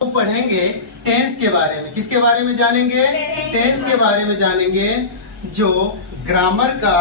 तो पढ़ेंगे टेंस के बारे में। किसके बारे में जानेंगे? टेंस के बारे में जानेंगे, जो ग्रामर का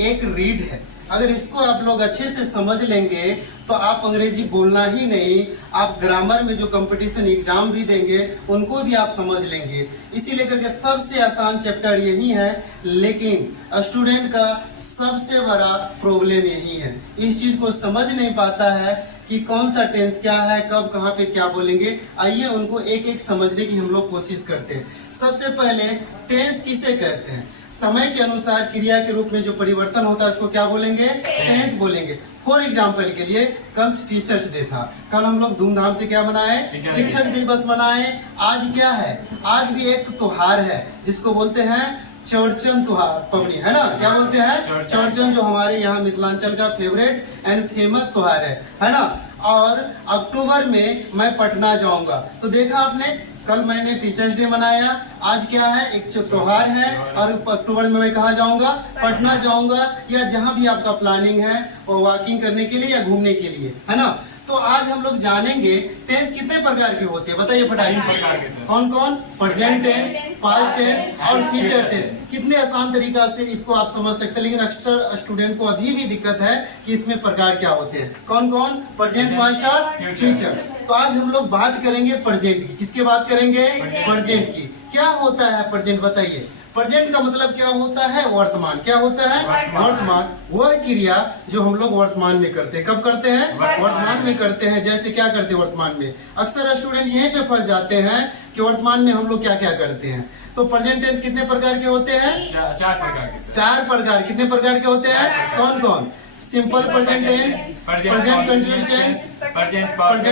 एक रीड है। अगर इसको आप लोग अच्छे से समझ लेंगे तो आप अंग्रेजी बोलना ही नहीं, आप ग्रामर में जो कंपटीशन एग्जाम भी देंगे उनको भी आप समझ लेंगे। इसीलिए करके सबसे आसान चैप्टर यही है, लेकिन स्टूडेंट का सबसे बड़ा प्रॉब्लम यही है, इस चीज को समझ नहीं पाता है कि कौन सा टेंस क्या है, कब कहाँ पे क्या बोलेंगे। आइए उनको एक एक समझने की हम लोग कोशिश करते हैं। सबसे पहले टेंस किसे कहते हैं? समय के अनुसार क्रिया के रूप में जो परिवर्तन होता है उसको क्या बोलेंगे? टेंस बोलेंगे। फॉर एग्जाम्पल के लिए कल टीचर्स डे था, कल हम लोग धूमधाम से क्या मनाए? शिक्षक दिवस मनाए। आज क्या है? आज भी एक त्योहार है जिसको बोलते हैं चौरचन त्योहार पवनी, है ना? क्या बोलते हैं? चौरचन, जो हमारे यहाँ मिथिलांचल का फेवरेट एंड फेमस त्योहार है ना? और अक्टूबर में मैं पटना जाऊंगा। तो देखा आपने, कल मैंने टीचर्स डे मनाया, आज क्या है? एक त्योहार है, और अक्टूबर में मैं कहाँ जाऊंगा? पटना जाऊंगा, या जहाँ भी आपका प्लानिंग है वॉकिंग करने के लिए या घूमने के लिए, है ना? तो आज हम लोग जानेंगे टेंस कितने प्रकार के होते हैं, बताइए फटाक से। कौन कौन? प्रेजेंट टेंस, पास्ट टेंस और फ्यूचर टेंस। कितने आसान तरीका से इसको आप समझ सकते हैं, लेकिन अक्सर स्टूडेंट को अभी भी दिक्कत है कि इसमें प्रकार क्या होते हैं। कौन कौन? प्रेजेंट, पास्ट और फ्यूचर। तो आज हम लोग बात करेंगे प्रेजेंट की। किसकी बात करेंगे? प्रेजेंट की। क्या होता है प्रेजेंट, बताइए। प्रेजेंट का मतलब क्या होता है? वर्तमान। क्या होता है? वर्तमान। वह क्रिया जो हम लोग वर्तमान में करते हैं। कब करते हैं? वर्तमान में करते हैं। जैसे क्या करते हैं वर्तमान में? अक्सर स्टूडेंट यहीं पे फंस जाते हैं कि वर्तमान में हम लोग क्या क्या करते हैं। तो प्रेजेंट टेंस कितने प्रकार के होते हैं? 4 प्रकार के। 4 प्रकार। कितने प्रकार के होते हैं? कौन कौन? Simple present tense, present continuous tense, present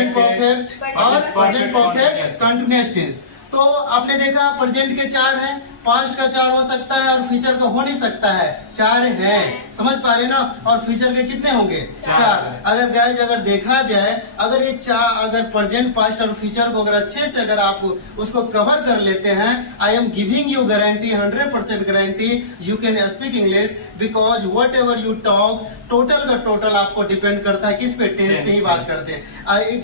perfect और प्रेजेंट परफेक्ट कंटिन्यूअस टेंस। तो आपने देखा प्रेजेंट के 4 हैं, पास्ट का 4 हो सकता है और फ्यूचर का हो नहीं सकता है। 4 है, समझ पा रहे ना? और फ्यूचर के कितने होंगे? 4। अगर गाइज अगर देखा जाए, अगर ये 4, अगर प्रेजेंट, पास्ट और फ्यूचर को अगर अच्छे से अगर आप उसको कवर कर लेते हैं, I am giving you guarantee, 100% guarantee, you can speak English, because what ever you talk, total का टोटल आपको डिपेंड करता है किस पे? टेंस पे ही बात करते हैं।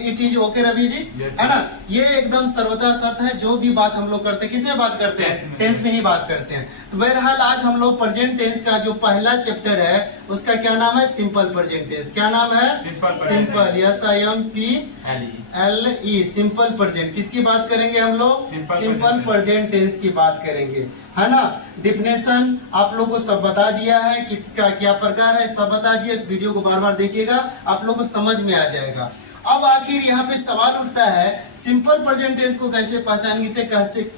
It is okay Ravi ji, है ना? ये एकदम सर्वथा सत्य है। जो भी बात हम लोग करते हैं किसमें बात करते हैं? टेंस में ही बात करते हैं। तो बहरहाल आज हम लोग प्रेजेंट टेंस का जो पहला चैप्टर है उसका क्या नाम है? Simple present tense. क्या नाम है? Simple, SIMPLE, simple present. किसकी बात करेंगे हम लोग? सिंपल प्रेजेंट टेंस की बात करेंगे, है ना? डिफिनेशन आप लोगों को सब बता दिया है, किसका क्या प्रकार है सब बता दिया। इस वीडियो को बार बार देखिएगा, आप लोगों को समझ में आ जाएगा। अब आखिर यहाँ पे सवाल उठता है, सिंपल प्रेजेंट टेंस को कैसे पहचानेंगे,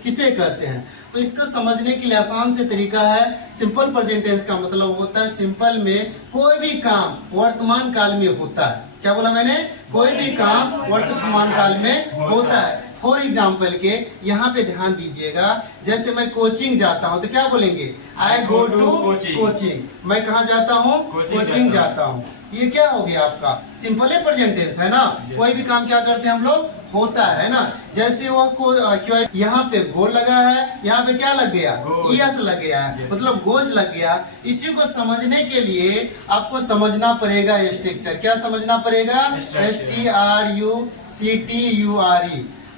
किसे कहते हैं? तो इसको समझने के लिए आसान से तरीका है। सिंपल प्रेजेंट टेंस का मतलब होता है सिंपल में कोई भी काम वर्तमान काल में होता है। क्या बोला मैंने? कोई भी काम वर्तमान काल में होता है। फॉर एग्जाम्पल के यहाँ पे ध्यान दीजिएगा, जैसे मैं कोचिंग जाता हूँ तो क्या बोलेंगे? आई गो टू कोचिंग। मैं कहाँ जाता हूँ? कोचिंग जाता हूँ। ये क्या हो गया आपका? सिंपल है प्रेजेंट टेंस, है ना? कोई भी काम क्या करते हैं हम लोग? होता है ना? जैसे वह क्यों यहाँ पे गो लगा है, यहाँ पे क्या लग गया? यस लग गया है, मतलब गोज लग गया। इसी को समझने के लिए आपको समझना पड़ेगा स्ट्रक्चर। क्या समझना पड़ेगा? STRUCTURE,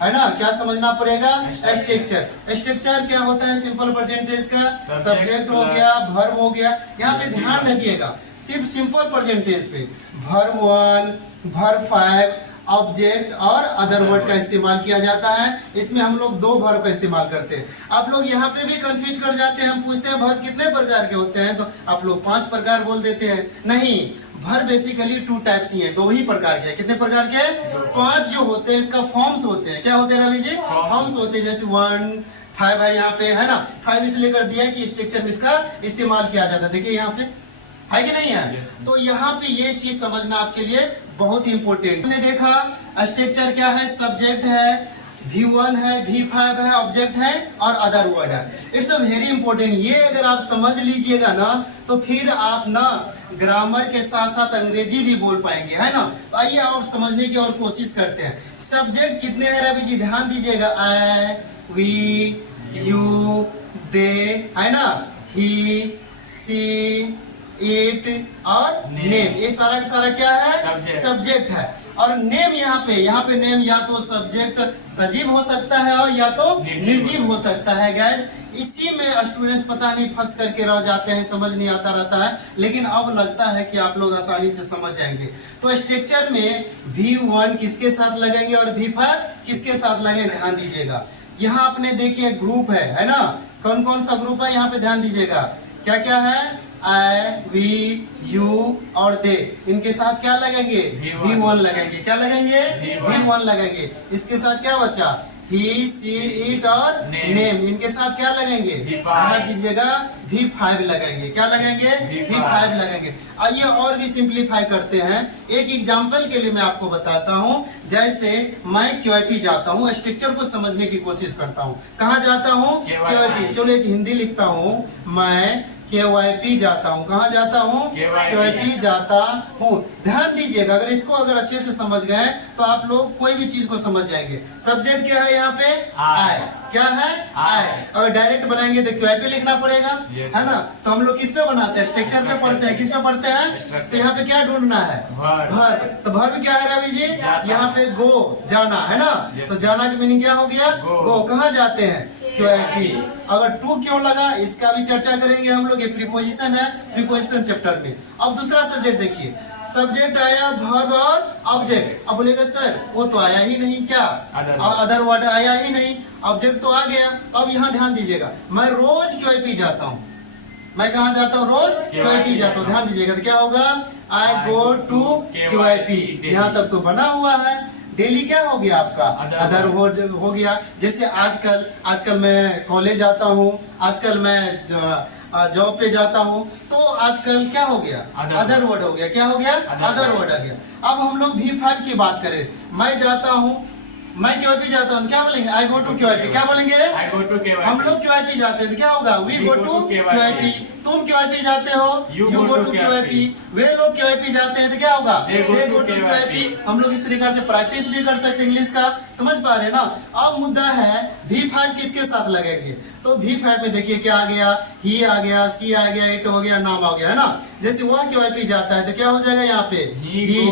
है ना? क्या समझना पड़ेगा? स्ट्रक्चर। स्ट्रक्चर क्या होता है सिंपल प्रेजेंट टेंस का? सब्जेक्ट हो गया, वर्ब हो गया। यहाँ पे ध्यान रखिएगा, सिर्फ सिंपल प्रेजेंट टेंस पे वर्ब 1, वर्ब 5, ऑब्जेक्ट और अदर वर्ड का इस्तेमाल किया जाता है। इसमें हम लोग 2 वर्ब का इस्तेमाल करते हैं। आप लोग यहाँ पे भी कंफ्यूज कर जाते हैं, हम पूछते हैं वर्ब कितने प्रकार के होते हैं, तो आप लोग 5 प्रकार बोल देते हैं। नहीं, वर्ब बेसिकली 2 टाइप्स ही है, 2 ही प्रकार के। कितने प्रकार के? 5 जो होते हैं इसका फॉर्म्स होते हैं। क्या होते हैं रवि जी? फॉर्म्स होते हैं। जैसे 1, 5 है यहाँ पे, है ना? 5 इसलिए कर दिया कि स्ट्रक्चर में इसका इस्तेमाल किया जाता है। देखिए यहाँ पे है कि नहीं है? तो यहाँ पे ये चीज समझना आपके लिए बहुत ही इंपॉर्टेंट। हमने देखा स्ट्रक्चर क्या है? सब्जेक्ट है, V1 है, V5 है, ऑब्जेक्ट है और अदर वर्ड है। It's a very important. ये अगर आप समझ लीजिएगा ना तो फिर आप ना ग्रामर के साथ साथ अंग्रेजी भी बोल पाएंगे, है ना? तो आइए आप समझने की और कोशिश करते हैं। सब्जेक्ट कितने हैं रवि जी? ध्यान दीजिएगा, आई, वी, यू, दे, है ना? ही, सी, इट और नेम। ये सारा का सारा क्या है? सब्जेक्ट है। और नेम यहाँ पे नेम या तो सब्जेक्ट सजीव हो सकता है और या तो निर्जीव हो सकता है गाइज। इसी में स्टूडेंट्स पता नहीं फंस करके रह जाते हैं, समझ नहीं आता रहता है, लेकिन अब लगता है कि आप लोग आसानी से समझ जाएंगे। तो स्ट्रक्चर में V1 किसके साथ लगेंगे और V5 किसके साथ लगेंगे, ध्यान दीजिएगा। यहाँ आपने देखिए ग्रुप है ना, कौन कौन सा ग्रुप है यहाँ पे ध्यान दीजिएगा। क्या क्या है, I, we, you और they, इनके साथ क्या लगेंगे, V1 लगेंगे। क्या लगेंगे, V1 लगेंगे। इसके साथ क्या बचा, he, she, it और name, इनके साथ क्या लगेंगे, ध्यान दीजिएगा V5 लगेंगे। क्या लगेंगे, V5 लगेंगे। आइए और भी सिंप्लीफाई करते हैं। एक एग्जांपल के लिए मैं आपको बताता हूं। जैसे मैं QIP जाता हूं, स्ट्रक्चर को समझने की कोशिश करता हूं। कहाँ जाता हूं, QIP। चलो एक हिंदी लिखता हूं, मैं KYP जाता हूँ। कहाँ जाता हूँ, KYP जाता हूँ। ध्यान दीजिएगा, अगर इसको अगर अच्छे से समझ गए तो आप लोग कोई भी चीज को समझ जाएंगे। सब्जेक्ट क्या है यहाँ पे, I। क्या है, I। अगर डायरेक्ट बनाएंगे तो QIP लिखना पड़ेगा, है ना। तो हम लोग किस पे बनाते हैं, स्ट्रक्चर पे पढ़ते हैं। किस पे पढ़ते हैं, तो यहाँ पे क्या ढूंढना है, वर्ब। तो वर्ब क्या है रवि जी, यहाँ पे गो, जाना, है ना। तो जाना का मीनिंग क्या हो गया, गो। कहाँ जाते हैं, QIP। अगर टू क्यों लगा इसका भी चर्चा करेंगे हम लोग, ये प्रीपोजिशन है, प्रीपोजिशन चैप्टर में। अब दूसरा सब्जेक्ट देखिए, सब्जेक्ट आया वर्ब और ऑब्जेक्ट। अब बोलेगा सर वो तो आया ही नहीं, क्या अदर वर्ड आया ही नहीं, ऑब्जेक्ट तो आ गया। अब यहाँ ध्यान दीजिएगा, मैं रोज QIP जाता हूँ। मैं कहाँ जाता हूँ, रोज QIP जाता हूँ। ध्यान दीजिएगा, तो क्या होगा, I go to QIP। यहाँ तक तो बना हुआ है। डेली क्या हो गया आपका, अदर वर्ड हो गया। जैसे आजकल मैं कॉलेज आता हूँ, आजकल मैं जॉब पे जाता हूँ, तो आजकल क्या हो गया, अदर वर्ड हो गया। क्या हो गया, अदर वर्ड आ गया। अब हम लोग V5 की बात करें, मैं जाता हूँ, मैं QIP जाता हूँ, क्या बोलेंगे, I go to QIP। क्या बोलेंगे, हम लोग QIP जाते हैं तो क्या होगा, we go to QIP। तुम QIP जाते हो, you go to QIP। वे लोग QIP जाते हैं तो क्या होगा, they go to QIP। हम लोग इस तरीका से प्रैक्टिस भी कर सकते हैं इंग्लिश का, समझ पा रहे हैं ना। अब मुद्दा है V5 किसके साथ लगेंगे, तो V5 में देखिए क्या आ गया, he आ गया, she आ गया, it हो गया, नाम आ गया, है ना। जैसे वह QIP जाता है तो क्या हो जाएगा यहाँ पे, he,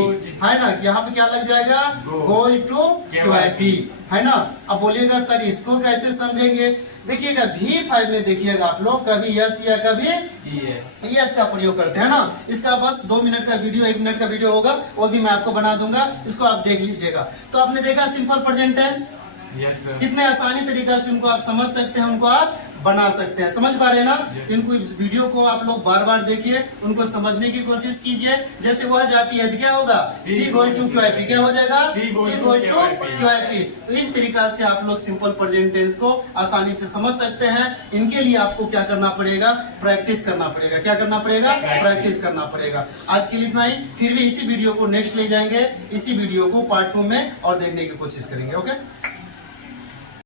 है ना। यहाँ पे क्या लग जाएगा, goes to QIP, है ना। अब बोलिएगा सर इसको कैसे समझेंगे, देखिएगा V5 में देखिएगा आप लोग कभी यस या कभी यस का प्रयोग करते हैं ना। इसका बस 2 मिनट का वीडियो, 1 मिनट का वीडियो होगा, वो भी मैं आपको बना दूंगा, इसको आप देख लीजिएगा। तो आपने देखा सिंपल प्रेजेंट टेंस, कितने आसानी तरीका से उनको आप समझ सकते हैं, उनको आप बना सकते हैं, समझ पा रहे हैं ना। इनको इस वीडियो को आप लोग बार बार देखिए, उनको समझने की कोशिश कीजिए। जैसे वह जाती है तो क्या होगा, सी गोज टू QIP। क्या हो जाएगा, सी गोज टू QIP। तो इस तरीका से आप लोग सिंपल प्रेजेंट टेंस को आसानी से समझ सकते हैं। इनके लिए आपको क्या करना पड़ेगा, प्रैक्टिस करना पड़ेगा। क्या करना पड़ेगा, प्रैक्टिस करना पड़ेगा। आज के लिए इतना ही, फिर भी इसी वीडियो को नेक्स्ट ले जाएंगे, इसी वीडियो को पार्ट 2 में और देखने की कोशिश करेंगे। ओके।